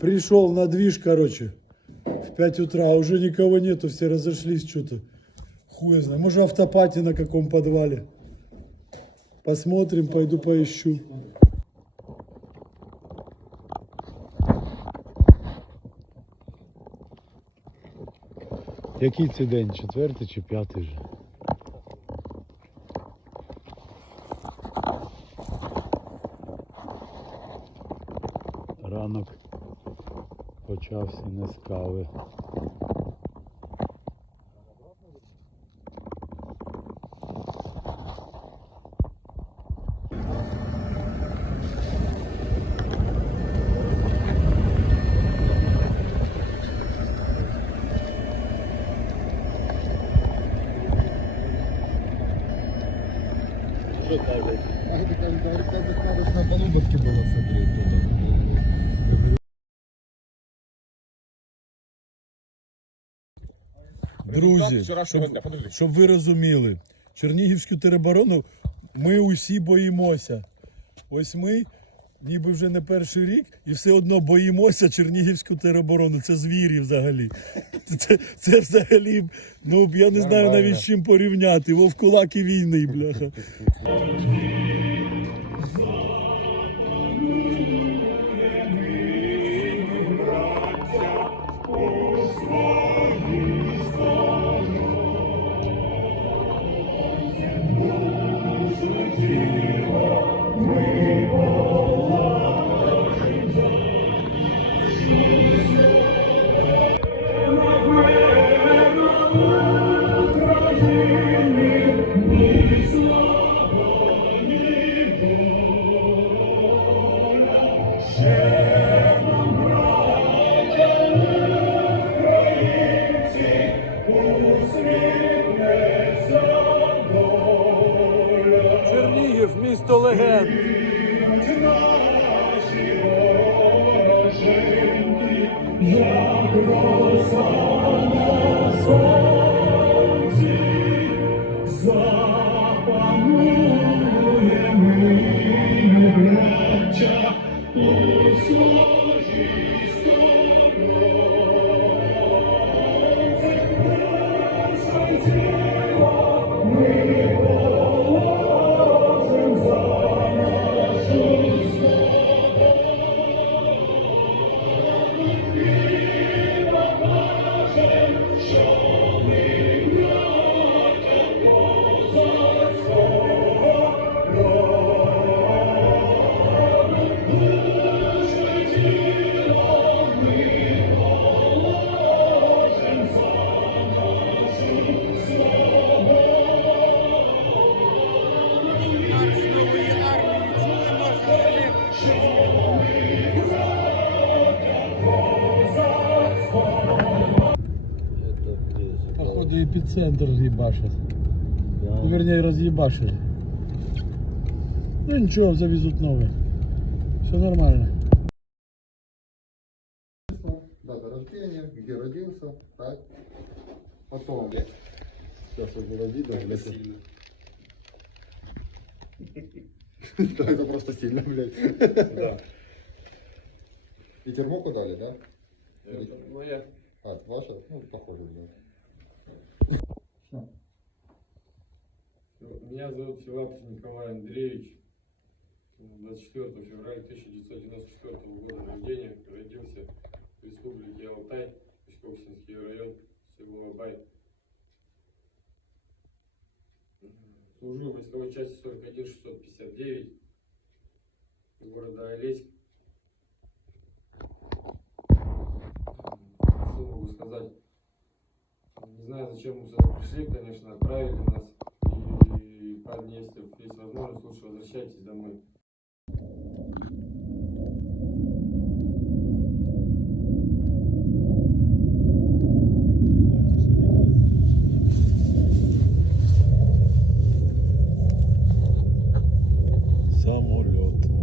Пришел на движ, короче, в 5 утра, а уже никого нету, все разошлись что-то. Хуй я знаю. Может, в автопате на каком подвале. Посмотрим, пойду поищу. Який це день? Четвертий чи п'ятий вже? Почався не з кави. Друзі, щоб, щоб ви розуміли, Чернігівську тероборону ми усі боїмося. Ось ми, ніби вже не перший рік, і все одно боїмося Чернігівську тероборону. Це звірі взагалі. Це, це взагалі, ну я не знаю навіть з чим порівняти. Вовкулаки війни, бляха. Amen. Походу эпицентр ебашит. Ну, вернее, разъебашили. Ну ничего, завезут новый. Все нормально. Дата рождения, где родился, так. Потом. Сейчас уже видно. Да, это просто сильно, блядь. Да. И термоку дали, да? Это моя. А, ваша? Ну, похоже, блядь. Меня зовут Филатов Николай Андреевич. 24 февраля 1994 года рождения. Родился в республике Алтай, Псковский район, село Абай. Служу в войсковой части 41659 города Олеськ. Что могу сказать? Не знаю, зачем мы сюда пришли, конечно, отправили нас. И парни, если есть возможность, лучше возвращайтесь домой. Самолет.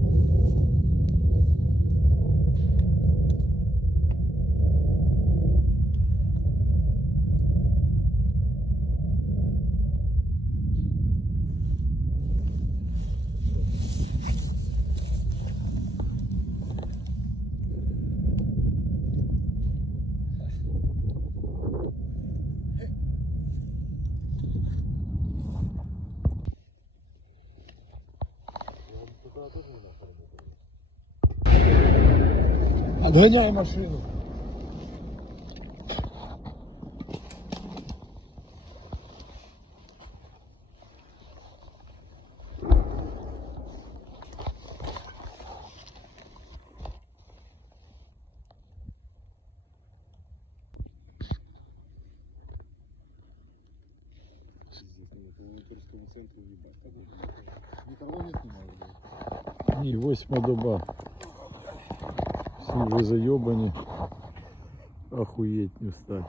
Подгоняй машину. Не снимал. блядь. Ні, восьма доба. Всі вже зайобані. Охуєть не встать.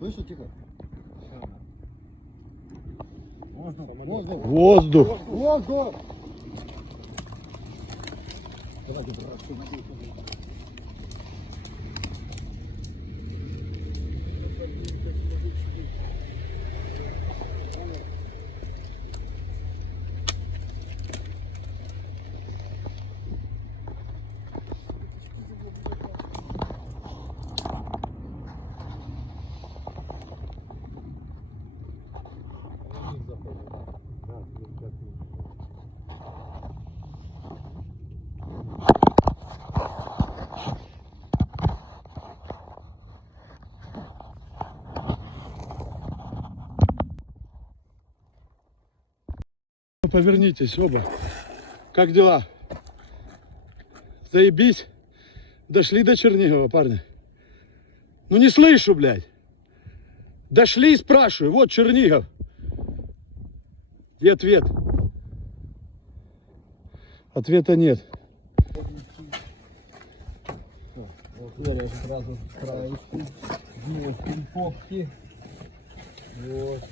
Слышишь, тихо? Воздух. Воздух. Воздух! Воздух. Повернитесь оба. Как дела? Заебись? Дошли до Чернигова, парни? Ну не слышу, блядь. Дошли, спрашиваю. Вот Чернигов. Где ответ? Ответа нет. Я сразу. Вот.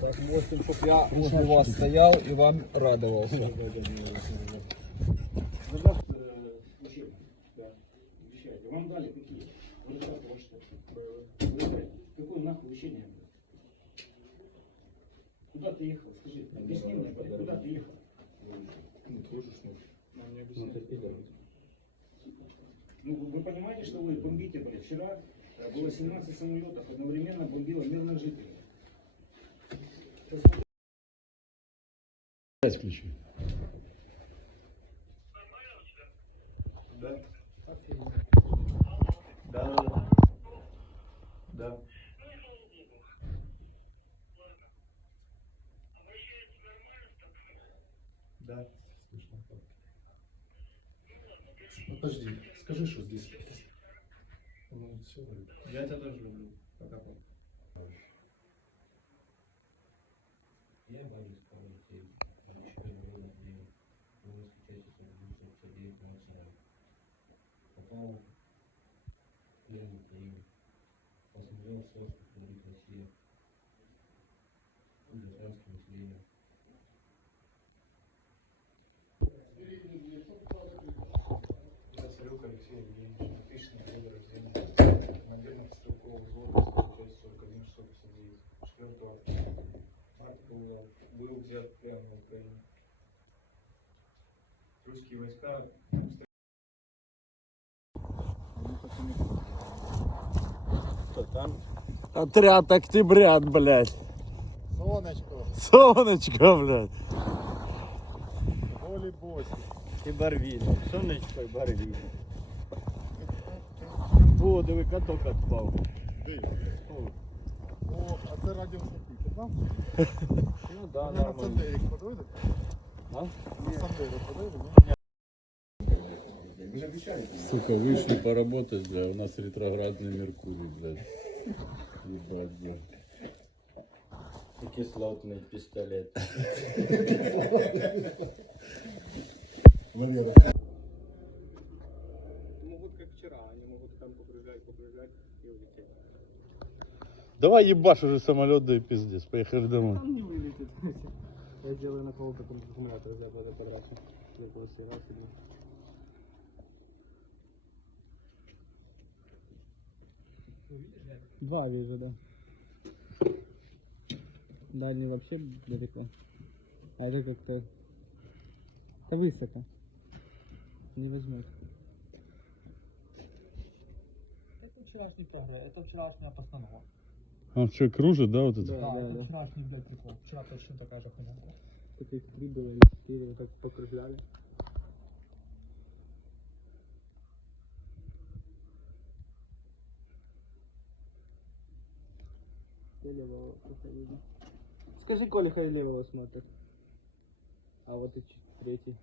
Так мостим, чтоб я возле вас стоял и вам радовался. Вам дали какие? Какое нахуй учение? Куда ты ехал? Скажи, объясни мне, куда ты ехал? Ну, вы вы понимаете, что вы бомбите, блядь? Вчера было 17 самолетов, одновременно бомбило мирных жителей. Опять включи. Подожди, скажи, что здесь. Я тебя тоже люблю. Пока, Русские войска Отряд октябрят, блядь. Солнышко, Солнечко, блядь. боли боси. І барвіль. Сонечко і барвіль. О, диви, каток відпав. О, а це радіослухи, так? Ну да, На нормально. Сандерик подойде? А? На Сандерик подойде, ні? Сука, вышли поработать, бля, у нас ретроградный Меркурий, блядь. Ебать, бля. І кислотний пістолет. Валера. могут как вчера, они могут там покружать, покружать и улететь. Давай ебашь уже самолет, да и пиздец. Поехали домой. Он не вылетит. Я сделаю на кого-то аккумулятор за квадратный. Другой раз иду. Два вижу, да. Дальний вообще далеко. А это как-то... Это высоко. Не возьмет. Это вчерашний прогресс, это вчерашняя постанова. А, что, кружит, да, вот это? Да, а, да, да. Страшный, блядь, прикол. Вчера точно такая же хуйня. Таких три было, четыре, вот так покружляли. левого проходили. Скажи, Коля, хай левого смотрит. А вот и третий.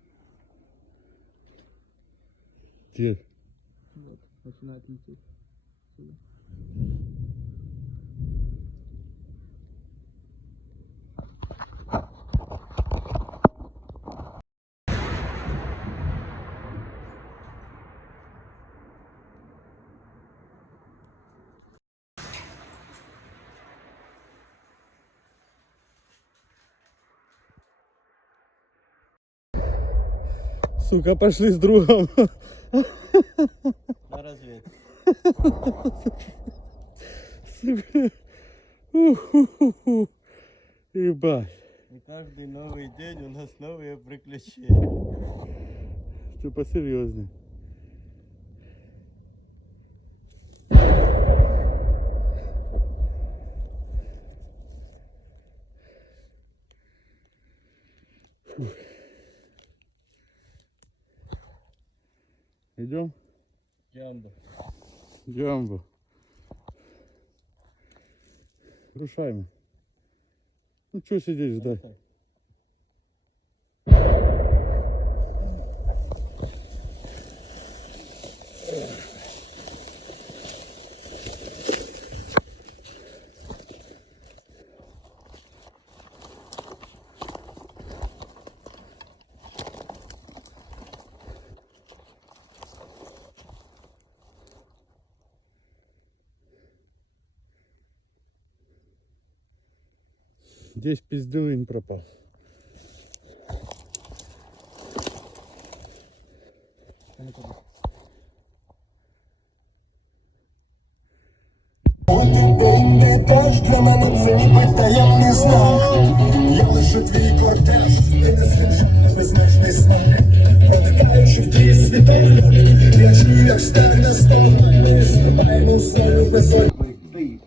Где? Вот, начинает лететь. Сюда. Сука, пошли с другом. На разведку. Сука. Ебать. И каждый новый день у нас новые приключения. Ты посерьезней. Идем? Джамбо. Джамбо. Рушаем. Ну что сидеть ждать? Здесь пизделынь пропал. Ти теж для мене це ніби таємний знак. Я лише твій кортеж, ти не служив безмежний смак. Проникаючи в твій світогляд, я чую, як стане стогнати. Стрибаємо свою безодню. Ты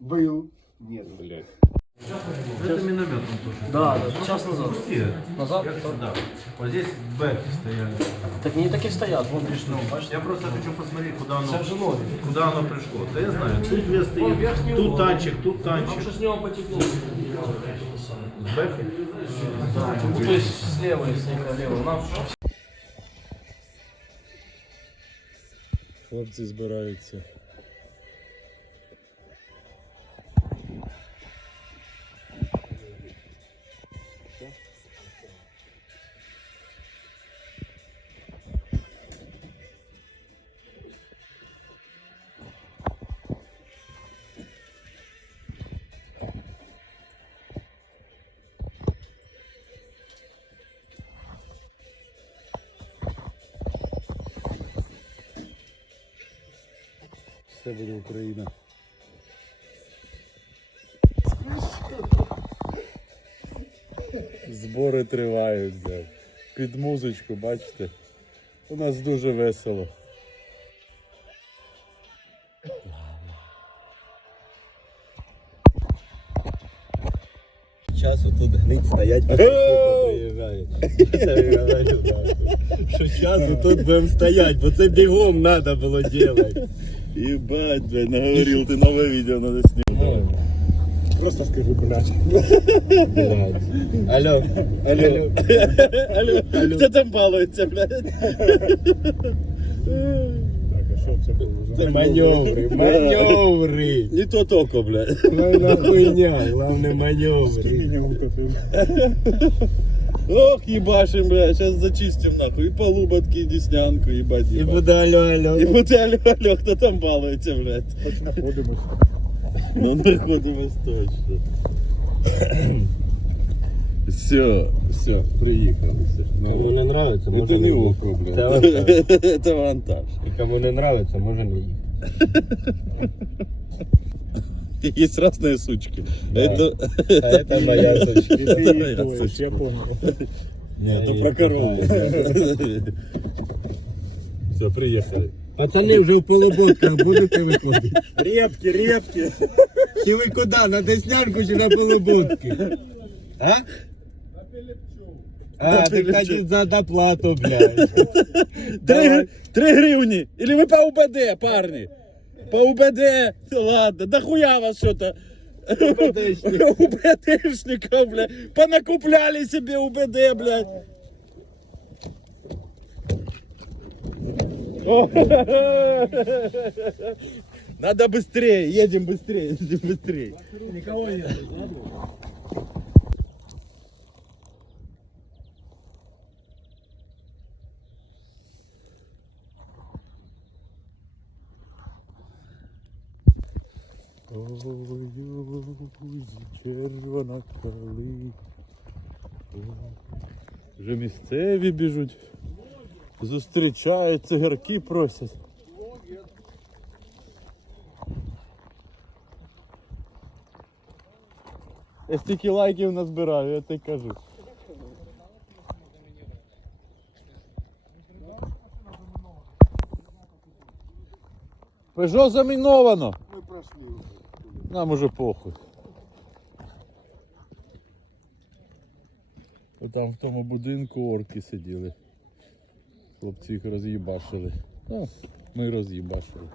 был? Нет, блядь. Да, да, час назад. Назад? Да. Вот здесь бэки стояли. Так они так и стоят, вон пришло, Я просто хочу посмотреть, куда оно, Це вже нові. куда оно пришло. Да я знаю, тут две стоит, верхний тут угол. танчик, тут танчик. с него потекло. С бэки? Ну, то есть слева и слева, лево. Нам Хлопці збираються. Все буде Україна. Збори тривають. Під музичку, бачите? У нас дуже весело. Часу тут гнить стоять, поки приїжджають. Що часу тут будемо стоять, бо це бігом треба було робити. Ебать, блядь, наговорил, ты новое видео надо снимать. Просто скажу, блядь. Алло, алло. Алло, кто там балуется, блядь? Так, а маневри, маневри. Не то токо, блядь. Главна хуйня, главне маневри. Мінімум котин. Ох, ебашим, блядь, сейчас зачистим нахуй. И полуботки, и деснянку, ебать, І ебать. буде алло, алло. И вот алло, алло, кто там балуется, блядь? Хоч знаходимось. Ну, находимось точно. Все, все, приехали. Кому не нравиться, може Это не не їхати. округ, блядь. Це вантаж. Это вантаж. І кому не нравиться, може не їхати. Есть разные сучки. Да. Это... А це моя сучка. І ти Это її моя коїш, сучка. я понял. Нет, ну про корову. Все, приехали. Пацани вже в полуботках будете виходити? Репки, репки. Чи ви куди? На Деснянку чи на полуботки? А? А, ти ходіть за доплату, блядь. Три, гри- три гривни. Или вы по УБД, парни? По УБД? Ладно, да хуя вас что-то. УБДшника, бля. Понакупляли себе УБД, блядь. О, Надо быстрее, едем быстрее, едем быстрее. Никого нет. Ой, червона калина. Вже місцеві біжуть. Зустрічають, цигарки просять. Я стільки лайків назбираю, я тобі кажу. Пежо заміновано. Мы прошли. Нам уже похуй. І там в тому будинку орки сиділи. Хлопці їх роз'їбашили. Ну, ми роз'їбашили.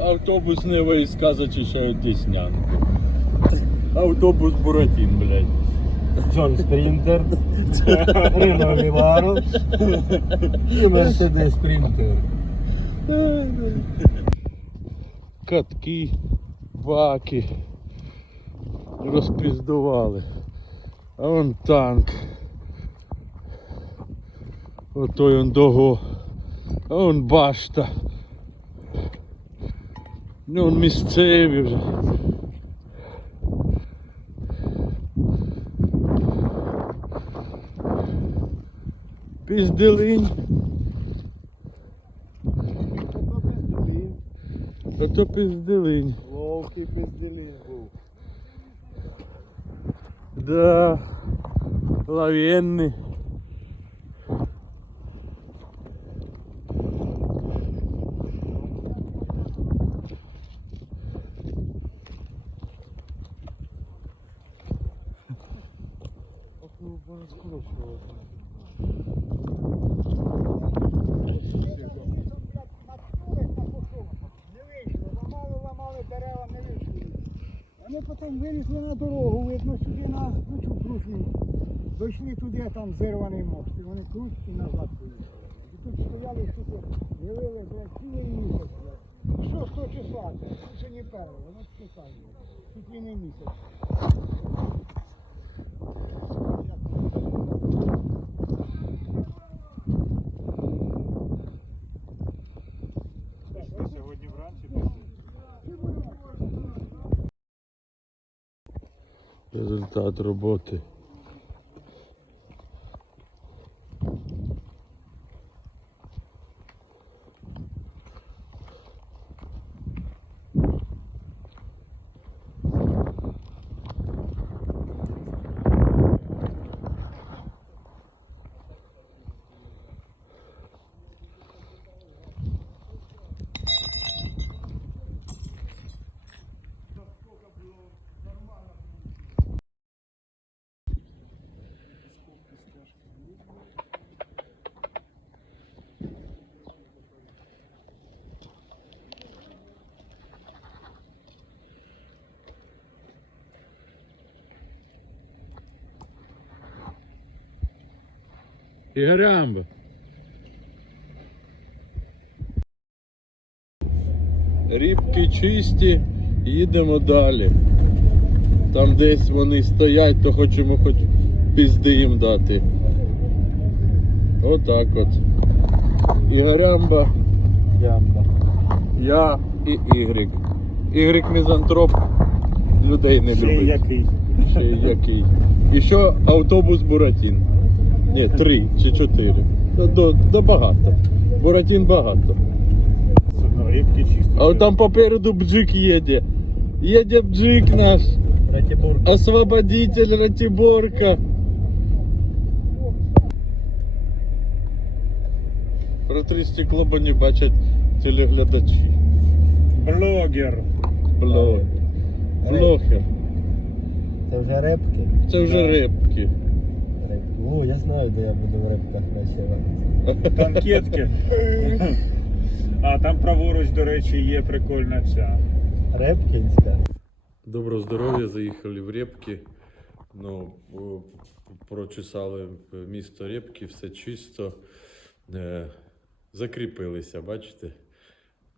Автобусні війська зачищають Деснянку. Автобус Буратин, блядь. Джон Спринтер, Рено Віваро і Мерседес Спринтер. Катки, баки. Розпіздували. А вон танк. Отой он дого. А вон башта. Ну, он місцеві вже. Піздилинь. А то піздилинь. Вовки пизделін був. Да, лавенный. Вони потім вилізли на дорогу, видно, сюди на цю кружну. Дійшли туди, там зірваний мост. І вони крутять і назад поїхали. І тут стояли, тут дивили, блядь, цілий місяць. Що, що числа? Це сьогодні перше, воно читає. Тут і не місяць. Результат роботи. Ігорямба. Рібки чисті, їдемо далі. Там десь вони стоять, то хочемо хоч пізди їм дати. Отак от. Ігорямба, Ямба. я і Ігрик. Ігрик мізантроп людей не любить. Ще який. Ще який. І що автобус Буратін. Ні, три чи чотири. До, до, до багато. Буратін багато. Рибки чисто. А от там попереду бджик їде. Їде бджик наш. Ратибург. Освободитель Ратиборка. Протри стекло, бо не бачать телеглядачі. Блогер. Блог. Блогер. Це вже репки. Це вже рибки. Репки. Ну, я знаю, де я буду в репках ночувати. Банкетки. А там праворуч, до речі, є прикольна ця. Репкінська. Доброго здоров'я, заїхали в Репки. Ну, прочесали місто Репки, все чисто. Е, закріпилися, бачите?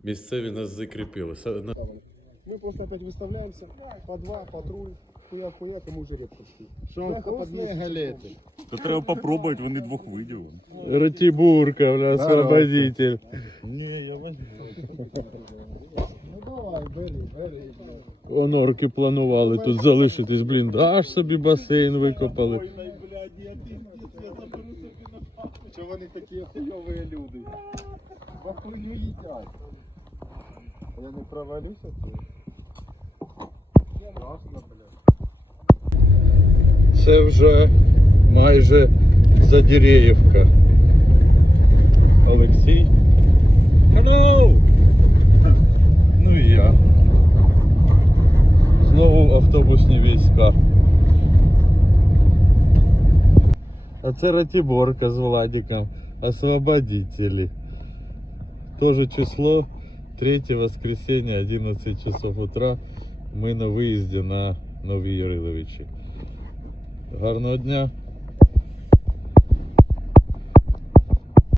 Місцеві нас закріпили. Мы просто опять выставляемся. По два, по трое. Хуя-хуя, тому уже редкости. Що, вкусные галеты. То треба попробувати, вони двох видів. Ратибурка, бля, освободитель. Ні, я возьму. Ну давай, бери, бери. Онорки планували тут залишитись, блін, аж собі басейн викопали. Чого вони такі хуйові люди? Бо хуйню їдять. Я не провалюся тут. Класно. Це вже майже Задірєєвка. Олексій. Hello! Ну і я. Знову автобусні війська. А це Ратиборка з Владиком. Освободители. Тоже число. Третье воскресенье, 11 часов утра. Ми на виїзді на Нові Яриловичі. Гарного дня.